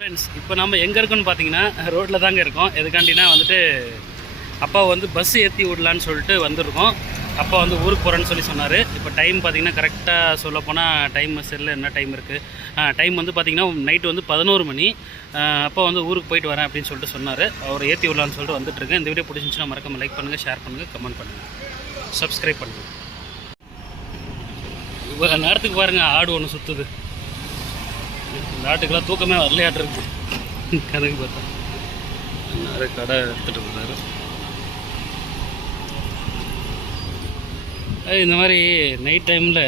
Friends இப்போ நம்ம எங்கே இருக்கோம்னு பார்த்தீங்கன்னா ரோட்டில் தாங்க இருக்கோம். எதுக்காண்டினா வந்துட்டு அப்பா வந்து பஸ் ஏற்றி விடலான்னு சொல்லிட்டு வந்திருக்கோம். அப்பா வந்து ஊருக்கு போகிறேன்னு சொல்லி சொன்னார். இப்போ டைம் பார்த்தீங்கன்னா கரெக்டாக சொல்லப்போனால் டைம் செல்லில் என்ன டைம் இருக்குது டைம் வந்து பார்த்தீங்கன்னா நைட்டு வந்து பதினோரு மணி. அப்பா வந்து ஊருக்கு போயிட்டு வரேன் அப்படின்னு சொல்லிட்டு சொன்னார். அவர் ஏற்றி விடலான்னு சொல்லிட்டு வந்துட்டுருக்கேன் இந்த வீடியோ பிடிச்சிருந்துச்சுன்னா மறக்காம லைக் பண்ணுங்கள் ஷேர் பண்ணுங்கள் கமெண்ட் பண்ணுங்கள் சப்ஸ்கிரைப் பண்ணுங்கள் இவ்வளோ நேரத்துக்கு பாருங்கள் ஆடு ஒன்று சுற்றுது இந்த ஆட்டுக்கெல்லாம் தூக்கமே வரலையாட்டு கணக்கு பார்த்தா. நிறைய கடை எடுத்துகிட்டு இருந்தாரு இந்த மாதிரி நைட் டைமில்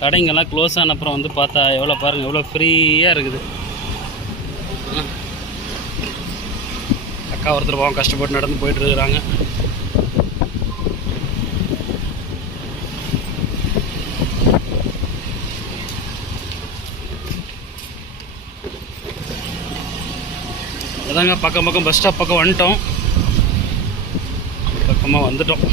கடைங்கெல்லாம் க்ளோஸ் ஆன அப்புறம் வந்து பார்த்தா எவ்வளோ பாருங்கள் எவ்வளோ ஃப்ரீயாக இருக்குது. அக்கா ஒருத்தர் பாவம் கஷ்டப்பட்டு நடந்து போயிட்டுருக்குறாங்க இருக்கிறாங்க அதாங்க பக்கம் பக்கம் பஸ் ஸ்டாப் பக்கம் வந்துட்டோம். பக்கமாக வந்துட்டோம்.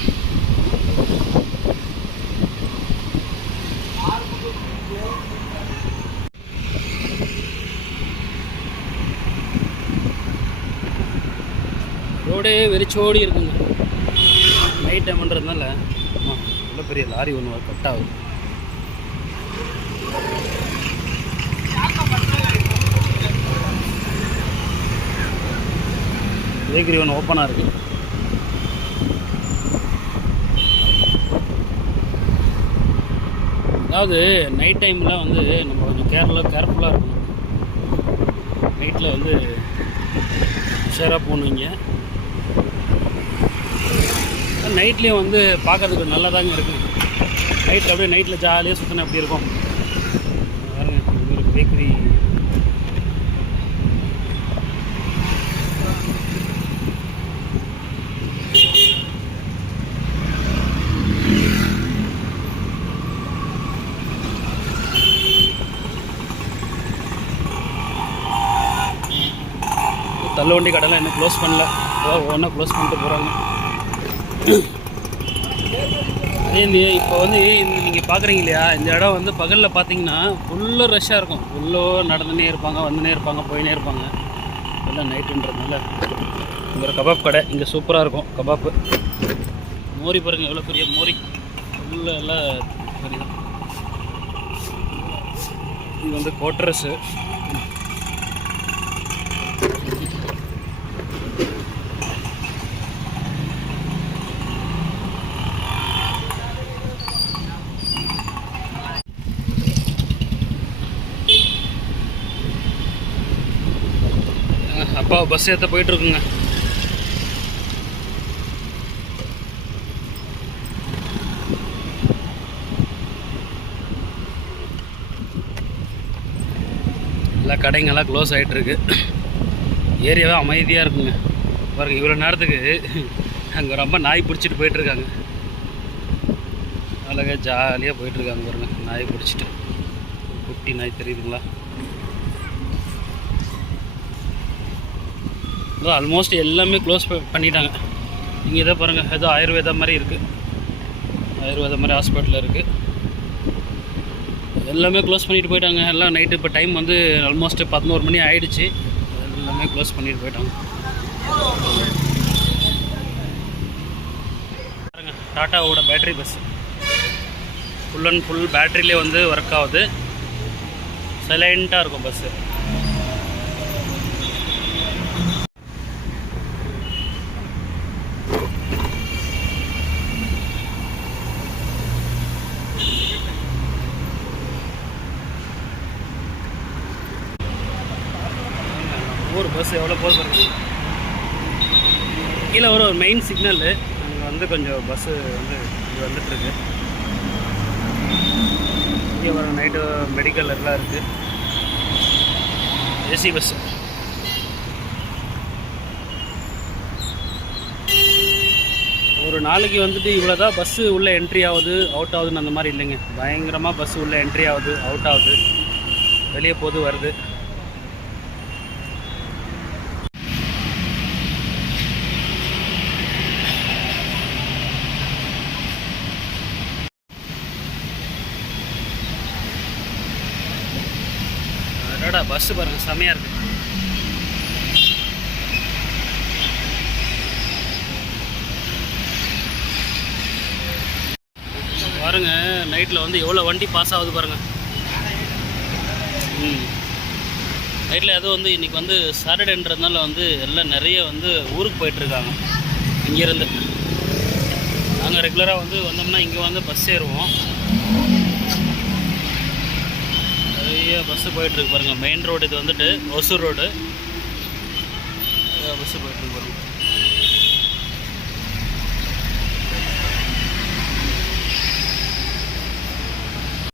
ரோடே வெறிச்சோடி இருக்குங்க. நைட் டைம்ன்றதுனால ஆமாம் இவ்வளோ பெரிய லாரி ஒன்று கட் ஆகுது. பேக்கரி ஒன்று ஓப்பனாக இருக்குது அதாவது நைட் டைமில் வந்து நம்ம கொஞ்சம் கேரளா கேர்ஃபுல்லாக இருக்கணும். நைட்டில் வந்து உஷாராக போகணுங்க நைட்லேயும் வந்து பார்க்கறதுக்கு நல்லா தாங்க இருக்குது நைட்டில் அப்படியே நைட்டில் ஜாலியாக சுற்றினா அப்படி இருக்கும்? பேக்கரி இது வண்டி கடைலாம் இன்னும் க்ளோஸ் பண்ணல. ஒவ்வொன்றா க்ளோஸ் பண்ணிட்டு போகிறாங்க அதே இந்த இப்போ வந்து நீங்கள் பார்க்குறீங்க இல்லையா இந்த இடம் வந்து பகலில் பார்த்தீங்கன்னா ஃபுல்லாக ரஷ்ஷாக இருக்கும். ஃபுல்லாக நடந்துனே இருப்பாங்க வந்துனே இருப்பாங்க போயினே இருப்பாங்க. எல்லாம் நைட்டுன்றதுனால இங்கே ஒரு கபாப் கடை இங்கே சூப்பராக இருக்கும். கபாப்பு மோரி பாருங்க எவ்வளோ பெரிய மோரி. ஃபுல்லாக எல்லாம் இது வந்து கோட்ரஸ்ஸு அப்பா பஸ் ஏற்ற போயிட்டுருக்குங்க. எல்லா கடைங்கெல்லாம் க்ளோஸ் ஆகிட்டுருக்கு ஏரியாவே அமைதியாக இருக்குங்க. பாருங்க இவ்வளோ நேரத்துக்கு அங்கே ரொம்ப நாய் பிடிச்சிட்டு போயிட்டுருக்காங்க. அழகாக ஜாலியாக போயிட்டுருக்காங்க பாருங்க நாய் பிடிச்சிட்டு. குட்டி நாய் தெரியுதுங்களா? ஆல்மோஸ்ட் எல்லாமே க்ளோஸ் பண்ணிட்டாங்க. இங்கே இதை பாருங்கள் ஏதோ ஆயுர்வேதா மாதிரி இருக்குது ஆயுர்வேதா மாதிரி ஹாஸ்பிட்டல் இருக்குது எல்லாமே க்ளோஸ் பண்ணிட்டு போயிட்டாங்க. எல்லாம் நைட்டு இப்போ டைம் வந்து ஆல்மோஸ்ட் பதினோரு மணி ஆகிடுச்சு எல்லாமே க்ளோஸ் பண்ணிட்டு போயிட்டாங்க. பாருங்க டாட்டாவோட battery bus full and full பேட்டரியிலே வந்து ஒர்க் ஆகுது. சைலண்ட்டாக இருக்கும் பஸ்ஸு ஊர் பஸ் எவ்வளோ போகுது பாருங்க கீழே ஒரு ஒரு மெயின் சிக்னலு அங்கே வந்து கொஞ்சம் பஸ்ஸு வந்து இது வந்துட்டுருக்கு இங்கே வர நைட்டு மெடிக்கல் எல்லாம் இருக்குது ஏசி பஸ்ஸு ஒரு நாளைக்கு வந்துட்டு இவ்வளோ தான் பஸ்ஸு உள்ளே என்ட்ரி ஆகுது அவுட் ஆகுதுன்னு அந்த மாதிரி இல்லைங்க. பயங்கரமாக பஸ்ஸு உள்ளே என்ட்ரி ஆகுது அவுட் ஆகுது. வெளியே போது வருது. கடா பஸ்ஸு பாருங்கள் செமையாக இருக்குது பாருங்க நைட்டில் வந்து எவ்வளோ வண்டி பாஸ் ஆகுது பாருங்கள் ம். நைட்டில் அதுவும் வந்து இன்றைக்கி வந்து சாட்டர்டேன்றதுனால வந்து எல்லாம் நிறைய வந்து ஊருக்கு போயிட்டுருக்காங்க இங்கேருந்து. நாங்கள் ரெகுலராக வந்து வந்தோம்னா இங்கே வந்து பஸ் ஏறுவோம். நிறைய பஸ்ஸு போயிட்டுருக்கு பாருங்கள் மெயின் ரோடு இது வந்துட்டு ஒசூர் ரோடு பஸ்ஸு போயிட்டுருக்கு பாருங்கள்